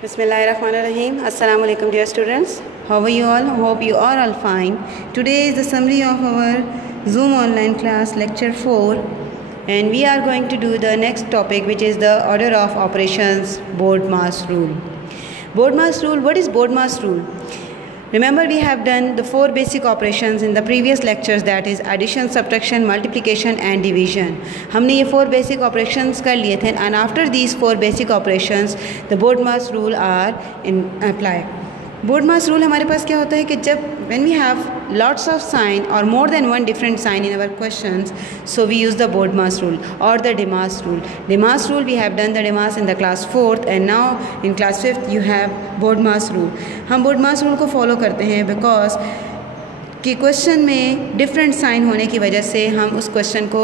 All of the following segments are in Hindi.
Bismillahirrahmanirrahim. Assalamu alaikum dear students. How are you all? Hope you are all fine. Today is the summary of our Zoom online class lecture 4 and we are going to do the next topic, which is the order of operations BODMAS rule. BODMAS rule, what is BODMAS rule? Remember, we have done the 4 basic operations in the previous lectures, that is addition, subtraction, multiplication and division. हमने ये 4 basic operations कर लिए थे and after these 4 basic operations the BODMAS rule are in apply. BODMAS rule हमारे पास क्या होता है कि जब when we have lots of sign or more than one different sign in our questions, so we use the BODMAS rule or the DEMAS rule. DEMAS rule, we have done the DEMAS in the class 4th and now in class 5th you have BODMAS rule. हम BODMAS rule को follow करते हैं because कि क्वेश्चन में डिफरेंट साइन होने की वजह से हम उस क्वेश्चन को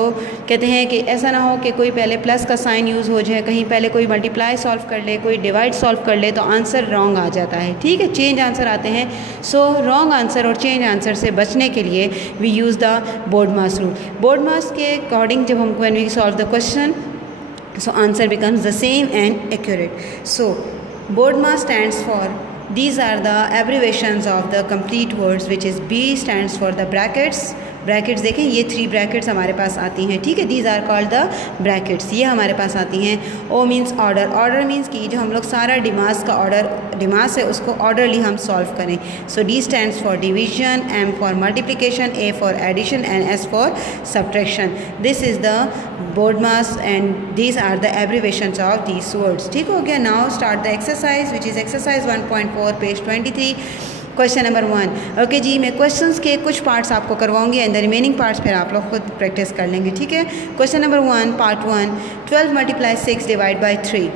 कहते हैं कि ऐसा ना हो कि कोई पहले प्लस का साइन यूज़ हो जाए, कहीं पहले कोई मल्टीप्लाई सॉल्व कर ले, कोई डिवाइड सॉल्व कर ले तो आंसर रॉन्ग आ जाता है. ठीक है, चेंज आंसर आते हैं. सो रॉन्ग आंसर और चेंज आंसर से बचने के लिए we use the BODMAS rule. BODMAS के अकॉर्डिंग जब हम when we solve the question, so answer becomes the same and accurate. So BODMAS stands for, these are the abbreviations of the complete words, which is B stands for the brackets. Brackets देखें, ये 3 ब्रैकेट्स हमारे पास आती हैं. ठीक है, these are called the brackets, ये हमारे पास आती हैं. O means order. Order means कि जो हम लोग सारा डिमास का ऑर्डर, डिमास है उसको ऑर्डरली हम सॉल्व करें. So D stands for division, M for multiplication, A for addition and S for subtraction. This is the BODMAS and these are the abbreviations of these words. ठीक हो गया. Now start the exercise, which is exercise 1.4 page 23. Question number 1. Okay जी, मैं क्वेश्चंस के कुछ पार्ट्स आपको करवाऊंगी एंड द रिमेनिंग पार्ट्स फिर आप लोग खुद प्रैक्टिस कर लेंगे. ठीक है. Question number 1, part 1. 12 multiply 6 divide by 3.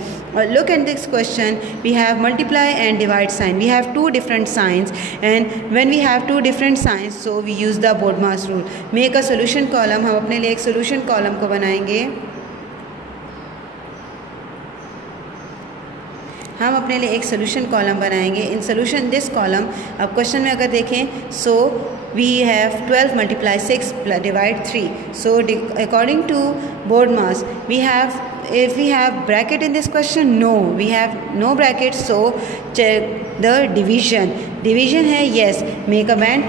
Look at this question. We have multiply and divide sign. We have 2 different signs, and when we have 2 different signs, so we use the BODMAS rule. Make a solution column. हम अपने लिए एक solution column को बनाएंगे. हम अपने लिए एक सोल्यूशन कॉलम बनाएंगे. इन सोल्यूशन दिस कॉलम, अब क्वेश्चन में अगर देखें, so we have 12 multiply 6 divide 3. So according to BODMAS we have, if we have bracket in this question, no, we have no bracket. so the division है yes. make a band,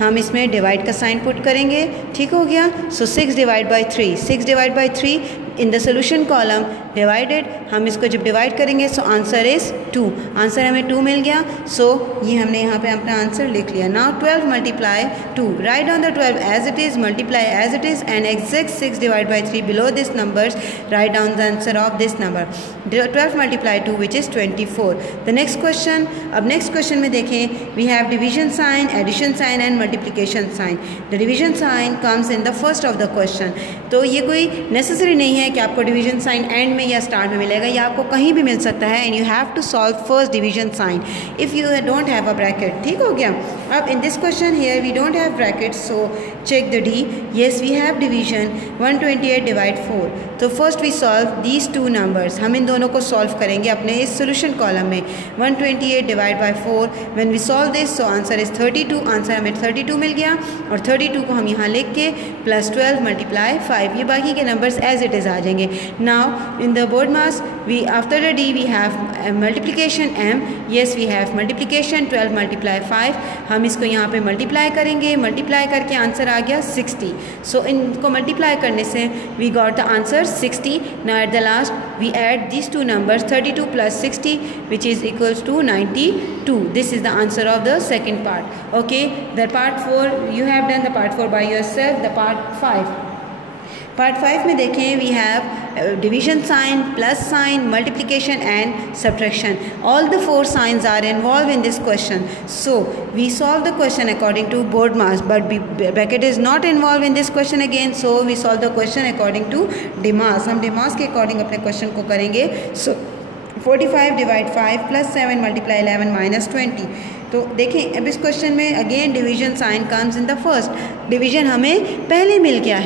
हम इसमें डिवाइड का साइन पुट करेंगे. ठीक हो गया. सो 6 divide by 3, 6 divide by 3 in the solution column divided. हम इसको जब डिवाइड करेंगे सो आंसर इज़ 2. आंसर हमें 2 मिल गया. सो ये हमने यहाँ पे अपना आंसर लिख लिया. Now 12 multiply 2, right down the 12 as it is, multiply as it is and exact 6 divide by 3 below this numbers, right down the answer of this number. 12 multiply 2 which is 24. The next question, अब नेक्स्ट क्वेश्चन में देखें, we have division sign, addition sign and multiplication sign. The division sign comes in the first of the question. तो ये कोई नेसेसरी नहीं है कि आपको डिवीजन साइन एंड में या स्टार्ट में मिलेगा, या आपको कहीं भी मिल सकता है. And you have to solve first division sign if you don't have a bracket. ठीक हो गया. अब in this question here we don't have bracket, so check the D. Yes we have division. 128 divide 4. तो first we solve these 2 numbers. हम इन दोनों को सॉल्व करेंगे अपने इस सोल्यूशन कॉलम में. 128 divide by 4, when we solve this so answer is 32. Answer हमें 32 मिल गया और 32 को हम यहाँ लिख के प्लस 12 मल्टीप्लाई 5, ये बाकी के नंबर्स एज इट इज़ आ जाएंगे. Now in the BODMAS we, after the D we have multiplication M. yes we have multiplication. 12 multiply 5, हम इसको यहाँ पे मल्टीप्लाई करेंगे. मल्टीप्लाई करके आंसर आ गया 60. सो इनको मल्टीप्लाई करने से we got the answer 60. Now at the last we add these 2 numbers, 32 plus 60 which is equals to 92. this is the answer of the second part. okay, the part 4 you have done the part 4 by yourself. the part 5 में देखें, we have division sign, plus sign, multiplication and subtraction. All the 4 signs are involve in this question. So we solve the question according to BODMAS, but bracket is not involve in this question again. So we solve the question according to DEMAS. हम DEMAS के अकॉर्डिंग अपने क्वेश्चन को करेंगे. So 45 divide 5 plus 7 multiply 11 minus 20. तो देखें, अब इस क्वेश्चन में again division sign comes in the first. Division हमें पहले मिल गया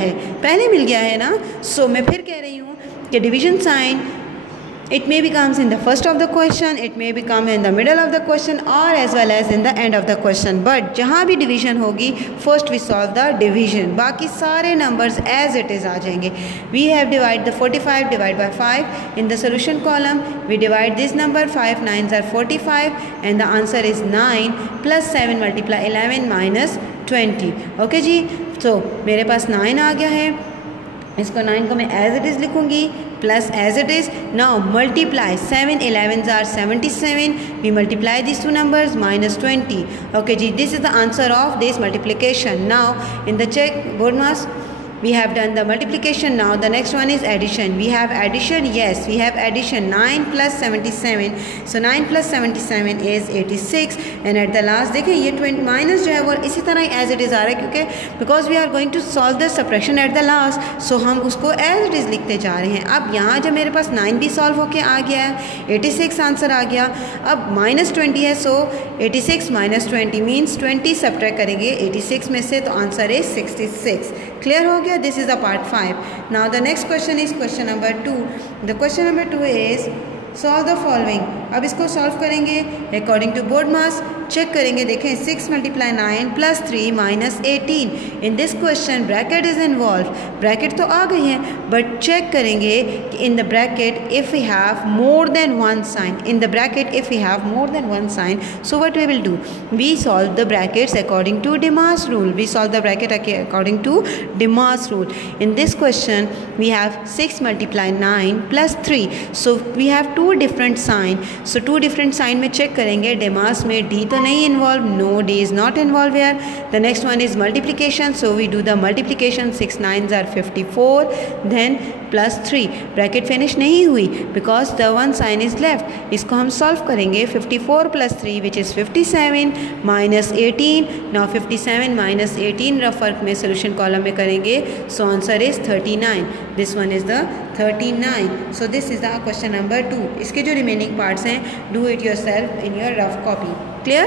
है ना. सो मैं फिर कह रही हूँ कि division sign It may be comes in the first of the question, it may be come in the middle of the question or as well as in the end of the question. But जहाँ भी division होगी, first we solve the division. बाकी सारे numbers as it is आ जाएंगे. We have divided the 45 divided by 5 in the solution column. We divide this number 5 9s are 45 and the answer is 9 plus 7 multiply 11 minus 20. Okay ji, so मेरे पास 9 आ गया है. इसको 9 को मैं एज इट इज़ लिखूँगी plus as it is. Now multiply 7 11s are 77. We multiply these two numbers minus 20. Okay जी, this is the answer of this multiplication. Now in the check board mass we have done the multiplication. Now the next one is addition. We have addition, yes we have addition. 9 plus 77, so 9 plus 77 is 86 and at the last देखिए ये 20 माइनस जो है वो इसी तरह एज इट इज़ आ रहा है क्योंकि because we are going to solve the subtraction at the last, so हम उसको एज इट इज़ लिखते जा रहे हैं. अब यहाँ जब मेरे पास 9 भी सॉल्व होके आ गया है, 86 आंसर आ गया. अब माइनस 20 है, सो 86 माइनस 20 मीन्स 20 सब्ट्रैक्ट करेंगे 86 में से, तो आंसर इज 66. क्लियर हो गया? This is the part 5. Now the next question is question number 2. The question number 2 is solve the following. अब इसको सॉल्व करेंगे according to BODMAS. Check करेंगे, देखें 6 multiply 9 plus 3 minus 18. In this question bracket is involved. Bracket तो आ गई है बट चेक करेंगे कि in the bracket if we have more than one sign. In the bracket if we have more than one sign, so what we will do? We solve the brackets according to Demar's rule. We solve the bracket according to Demar's rule. In this question we have 6 multiply 9 plus 3. So we have two different sign. So two different sign में चेक करेंगे. Demar's में D तो नहीं involve, no D is not involve here. The next one is multiplication, so we do the multiplication. 6 9s are 54 then plus 3. Bracket finish नहीं हुई because the one sign is left. इसको हम सॉल्व करेंगे. 54 plus 3 which is 57 minus 18. Now 57 minus 18 rough work में सोल्यूशन कॉलम में करेंगे, so answer is 39. This one is the 39. So this is the question number 2. इसके जो रिमेनिंग पार्ट्स हैं do it your self in your rough copy. Clear?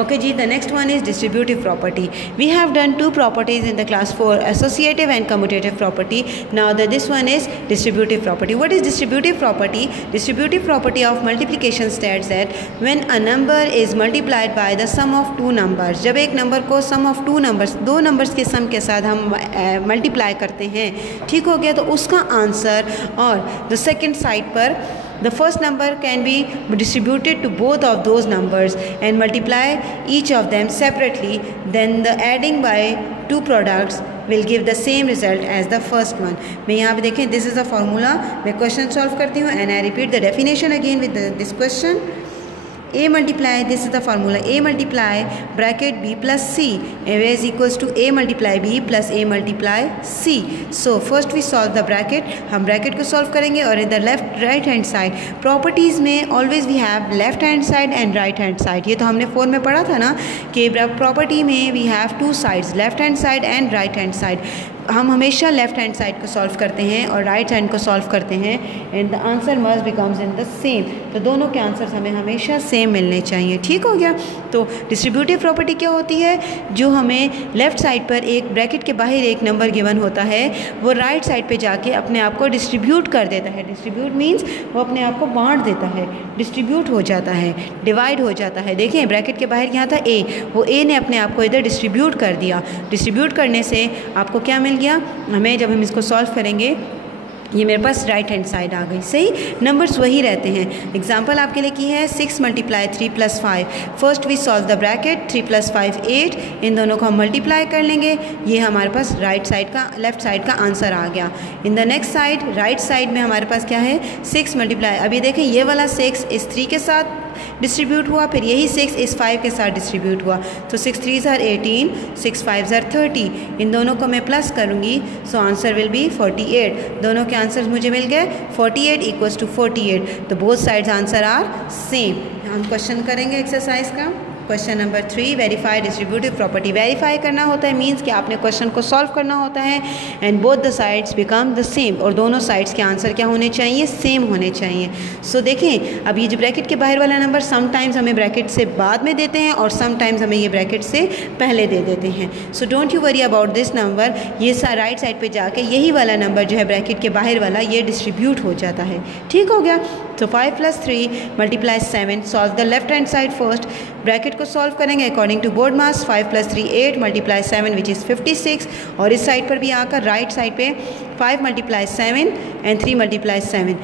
Okay ji, the next one is distributive property. We have done two properties in the class 4, associative and commutative property. Now this one is distributive property. What is distributive property? Distributive property of multiplication states that when a number is multiplied by the sum of two numbers, जब एक नंबर को sum of two numbers, दो नंबर्स के सम के साथ हम मल्टीप्लाई करते हैं, ठीक हो गया, तो उसका आंसर और the second side पर the first number can be distributed to both of those numbers and multiply each of them separately, then the adding by two products will give the same result as the first one. मैं यहाँ पे देखें, this is the formula. मैं question solve करती हूँ and I repeat the definition again with this question. A multiply, this is the formula, A multiply bracket B plus C is equals to A multiply B plus A multiply C. So first we solve the bracket. हम bracket को solve करेंगे और in the right hand side properties में always we have left hand side and right hand side. ये तो हमने 4 में पढ़ा था ना कि property में we have two sides, left hand side and right hand side. हम हमेशा लेफ्ट हैंड साइड को सॉल्व करते हैं और राइट हैंड को सॉल्व करते हैं and the answer must becomes in the same. तो दोनों के आंसर्स हमें हमेशा सेम मिलने चाहिए. ठीक हो गया? तो डिस्ट्रीब्यूटिव प्रॉपर्टी क्या होती है? जो हमें लेफ़्ट साइड पर एक ब्रैकेट के बाहर एक नंबर गिवन होता है, वो राइट साइड पे जाके अपने आप को डिस्ट्रीब्यूट कर देता है. डिस्ट्रीब्यूट मीन्स वो अपने आप को बांट देता है, डिस्ट्रीब्यूट हो जाता है, डिवाइड हो जाता है. देखें ब्रैकेट के बाहर यहाँ था ए, वो ए ने अपने आप को इधर डिस्ट्रीब्यूट कर दिया. डिस्ट्रीब्यूट करने से आपको क्या मिल गया? हमें जब हम इसको सॉल्व करेंगे ये मेरे पास राइट हैंड साइड आ गई. सही, नंबर्स वही रहते हैं. एग्जांपल आपके लिए की है 6 multiply 3 plus 5. First we solve the bracket. 3 plus 5 8. इन दोनों को हम मल्टीप्लाई कर लेंगे. ये हमारे पास राइट साइड का, लेफ्ट साइड का आंसर आ गया. In the next side, right side में हमारे पास क्या है? 6 multiply, अभी देखें ये वाला 6 इस 3 के साथ डिस्ट्रीब्यूट हुआ, फिर यही 6 इस 5 के साथ डिस्ट्रीब्यूट हुआ. तो 6 3s are 18, 6 5s are 30. इन दोनों को मैं प्लस करूँगी, सो आंसर विल बी 48. दोनों के आंसर्स मुझे मिल गए. 48 इक्वल्स टू 48. तो both sides answer are same. हम क्वेश्चन करेंगे एक्सरसाइज का. Question number 3, verify distributive property. Verify करना होता है मीन्स कि आपने क्वेश्चन को सॉल्व करना होता है and both the sides become the same, और दोनों साइड्स के आंसर क्या होने चाहिए, सेम होने चाहिए। सो देखें अब ये जो ब्रैकेट के बाहर वाला नंबर समटाइम्स हमें ब्रैकेट से बाद में देते हैं और समटाइम्स हमें ये ब्रैकेट से पहले दे देते हैं। So don't you worry about this number, ये राइट साइड पे जाके यही वाला नंबर जो है ब्रैकेट के बाहर वाला ये डिस्ट्रीब्यूट हो जाता है। ठीक हो गया। तो 5 + 3 × 7, solve the left hand side first. Bracket को सॉल्व करेंगे according to BODMAS. 5 + 3 8 × 7 which is 56, और इस साइड पर भी आकर राइट साइड पे 5 × 7 and 3 × 7।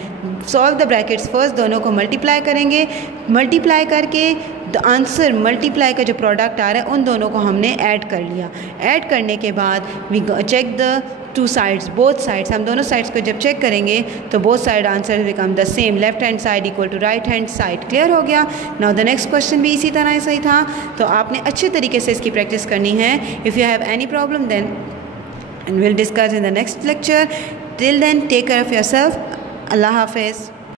Solve the brackets first, दोनों को मल्टीप्लाई करेंगे। मल्टीप्लाई करके द आंसर, मल्टीप्लाई का जो प्रोडक्ट आ रहा है उन दोनों को हमने ऐड कर लिया। ऐड करने के बाद we check the two sides, both sides, हम दोनों साइड्स को जब चेक करेंगे तो both side answer become the same, left hand side equal to right hand side. Clear हो गया। नाउ द नेक्स्ट क्वेश्चन भी इसी तरह से ही था, तो आपने अच्छे तरीके से इसकी प्रैक्टिस करनी है। If you have any problem then will discuss in the next lecture. Till then take care of yourself. अल्लाह हाफिज़।